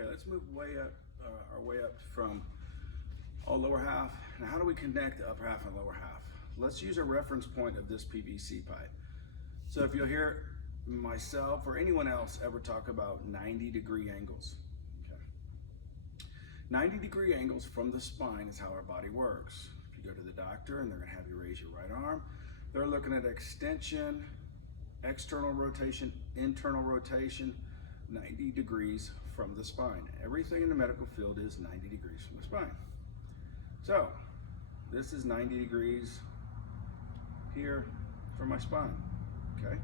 Okay, let's move our way up from our lower half. Now, how do we connect the upper half and lower half? Let's use a reference point of this PVC pipe. So if you'll hear myself or anyone else ever talk about 90-degree angles, okay? 90-degree angles from the spine is how our body works. If you go to the doctor and they're gonna have you raise your right arm, they're looking at extension, external rotation, internal rotation, 90 degrees from the spine. Everything in the medical field is 90 degrees from the spine. So this is 90 degrees here from my spine, okay?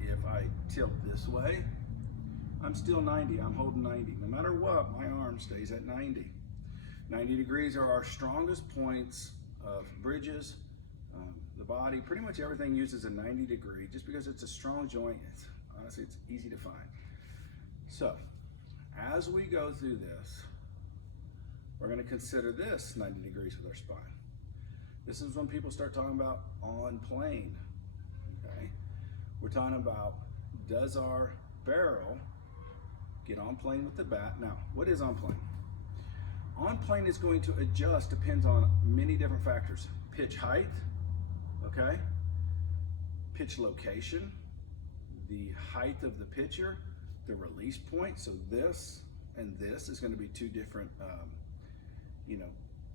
If I tilt this way, I'm still 90, I'm holding 90. No matter what, my arm stays at 90. 90 degrees are our strongest points of bridges, the body. Pretty much everything uses a 90 degree just because it's a strong joint. Honestly, it's easy to find. So as we go through this, we're going to consider this 90 degrees with our spine. This is when people start talking about on plane, okay? We're talking about, does our barrel get on plane with the bat? Now, what is on plane? On plane is going to adjust, depends on many different factors. Pitch height, okay? Pitch location, the height of the pitcher, the release point. So this and this is going to be two different,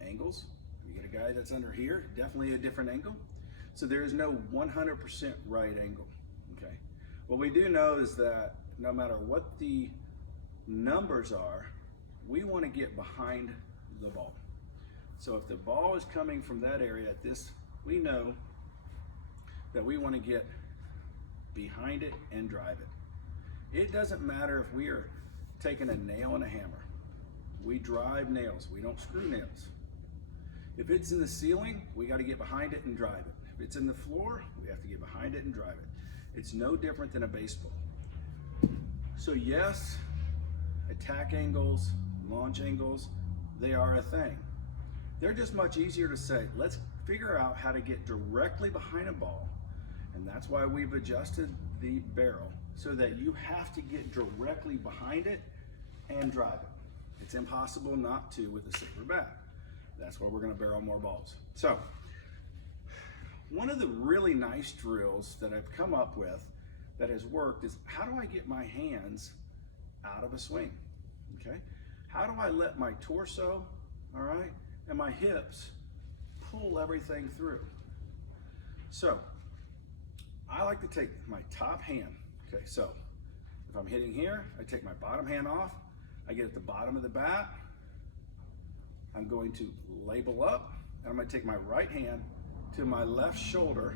angles. You get a guy that's under here, definitely a different angle. So there is no 100% right angle, okay? What we do know is that no matter what the numbers are, we want to get behind the ball. So if the ball is coming from that area at this, we know that we want to get behind it and drive it. It doesn't matter if we are taking a nail and a hammer. We drive nails, we don't screw nails. If it's in the ceiling, we got to get behind it and drive it. If it's in the floor, we have to get behind it and drive it. It's no different than a baseball. So yes, attack angles, launch angles, they are a thing. They're just much easier to say, let's figure out how to get directly behind a ball. And that's why we've adjusted the barrel so that you have to get directly behind it and drive it. It's impossible not to with a SABRE bat. That's why we're going to barrel more balls. So one of the really nice drills that I've come up with that has worked is, how do I get my hands out of a swing, okay? How do I let my torso, all right, and my hips pull everything through? So I like to take my top hand, okay? So if I'm hitting here, I take my bottom hand off, I get at the bottom of the bat, I'm going to label up, and I'm going to take my right hand to my left shoulder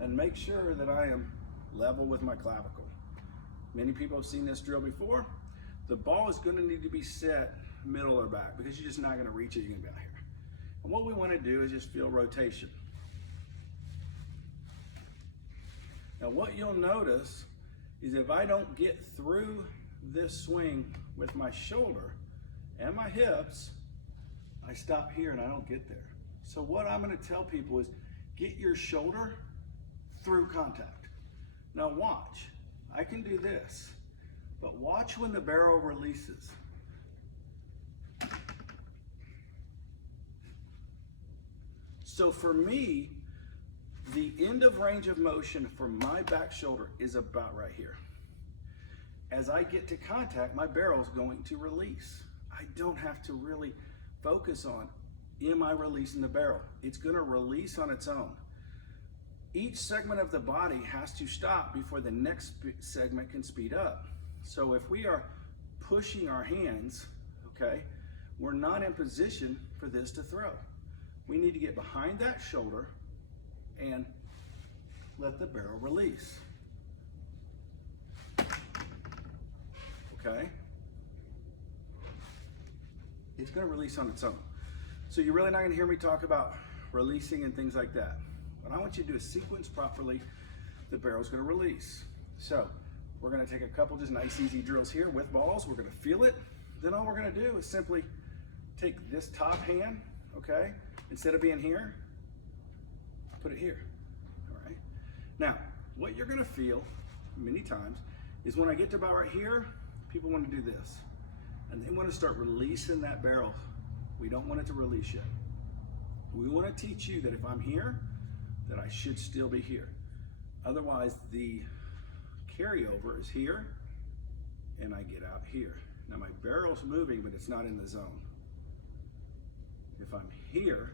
and make sure that I am level with my clavicle. Many people have seen this drill before. The ball is going to need to be set middle or back because you're just not going to reach it. You're going to be out here. And what we want to do is just feel rotation. Now what you'll notice is if I don't get through this swing with my shoulder and my hips, I stop here and I don't get there. So what I'm going to tell people is, get your shoulder through contact. Now watch, I can do this, but watch when the barrel releases. So for me, the end of range of motion for my back shoulder is about right here. As I get to contact, my barrel is going to release. I don't have to really focus on, am I releasing the barrel? It's going to release on its own. Each segment of the body has to stop before the next segment can speed up. So if we are pushing our hands, okay, we're not in position for this to throw. We need to get behind that shoulder and let the barrel release. Okay? It's going to release on its own. So you're really not going to hear me talk about releasing and things like that. What I want you to do is sequence properly. The barrel's going to release. So we're going to take a couple just nice easy drills here with balls. We're going to feel it. Then all we're going to do is simply take this top hand, okay? Instead of being here, put it here, all right? Now, what you're going to feel many times is when I get to about right here, people want to do this. and then want to start releasing that barrel. We don't want it to release yet. We want to teach you that if I'm here, that I should still be here. Otherwise, the carryover is here, and I get out here. Now my barrel's moving, but it's not in the zone. If I'm here,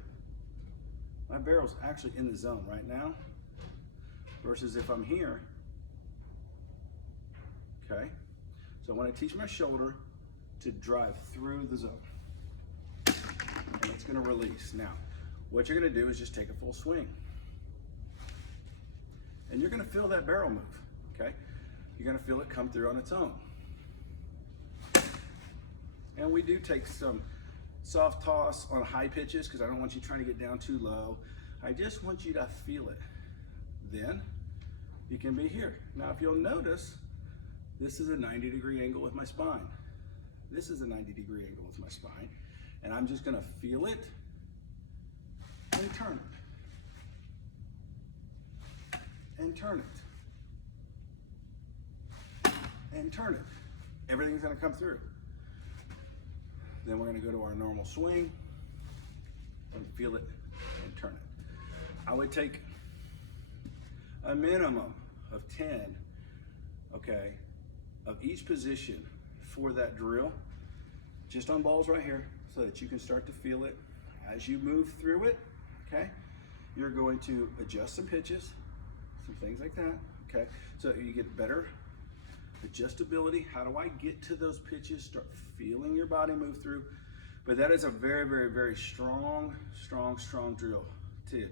my barrel's actually in the zone right now, versus if I'm here, okay? So I want to teach my shoulder to drive through the zone. And it's going to release. Now, what you're going to do is just take a full swing. And you're going to feel that barrel move, okay? You're going to feel it come through on its own. And we do take some soft toss on high pitches because I don't want you trying to get down too low. I just want you to feel it. Then you can be here. Now, if you'll notice, this is a 90-degree angle with my spine. This is a 90-degree angle with my spine. And I'm just gonna feel it and turn it. And turn it. And turn it. Everything's gonna come through. Then we're gonna go to our normal swing and feel it and turn it. I would take a minimum of 10, okay, of each position for that drill, just on balls right here, so that you can start to feel it as you move through it, okay? You're going to adjust some pitches, some things like that, okay? So you get better adjustability. How do I get to those pitches? Start feeling your body move through. But that is a very, very, very strong drill to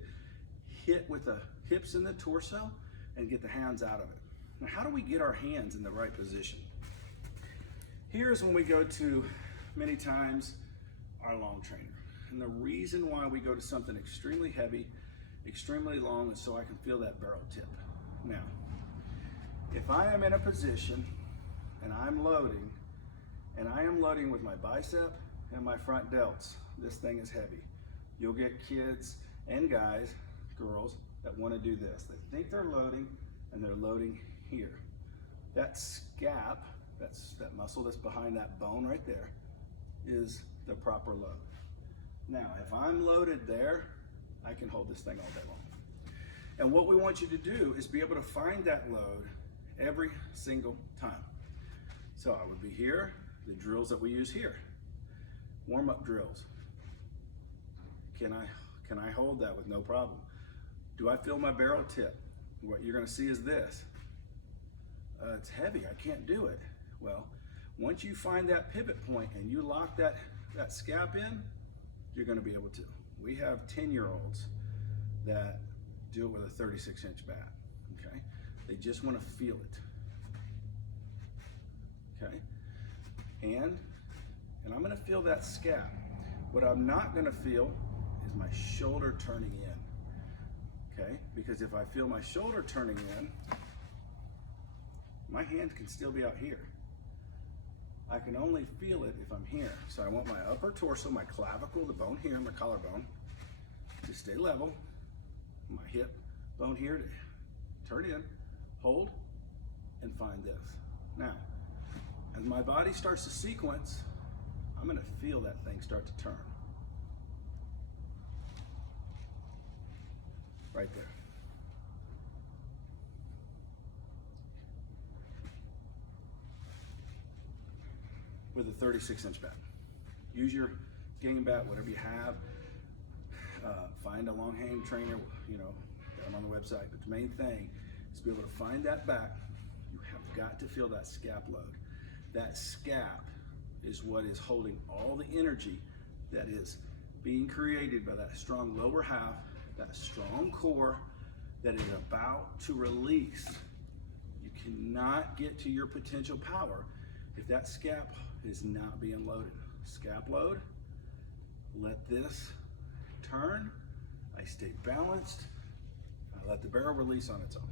hit with the hips and the torso and get the hands out of it. Now, how do we get our hands in the right position? Here's when we go to, many times, our long trainer. And the reason why we go to something extremely heavy, extremely long, is so I can feel that barrel tip. Now, if I am in a position and I'm loading, and I am loading with my bicep and my front delts, this thing is heavy. You'll get kids and guys, girls, that want to do this. They think they're loading, and they're loading here. That scap, that muscle that's behind that bone right there, is the proper load. Now, if I'm loaded there, I can hold this thing all day long. And what we want you to do is be able to find that load every single time. So I would be here, the drills that we use here, warm-up drills. Can I hold that with no problem? Do I feel my barrel tip? What you're gonna see is this. It's heavy, I can't do it. Well, once you find that pivot point and you lock that scap in, you're gonna be able to. We have 10-year-olds that do it with a 36-inch bat, okay? They just wanna feel it, okay? And I'm gonna feel that scap. What I'm not gonna feel is my shoulder turning in, okay? Because if I feel my shoulder turning in, my hand can still be out here. I can only feel it if I'm here. So I want my upper torso, my clavicle, the bone here, my collarbone, to stay level. My hip bone here to turn in, hold, and find this. Now, as my body starts to sequence, I'm gonna feel that thing start to turn. Right there. With a 36-inch bat. Use your game bat, whatever you have. Find a long hang trainer, you know, I'm on the website. But the main thing is to be able to find that back. You have got to feel that scap load. That scap is what is holding all the energy that is being created by that strong lower half, that strong core that is about to release. You cannot get to your potential power if that scap is not being loaded. Scap load, let this turn, I stay balanced, I let the barrel release on its own.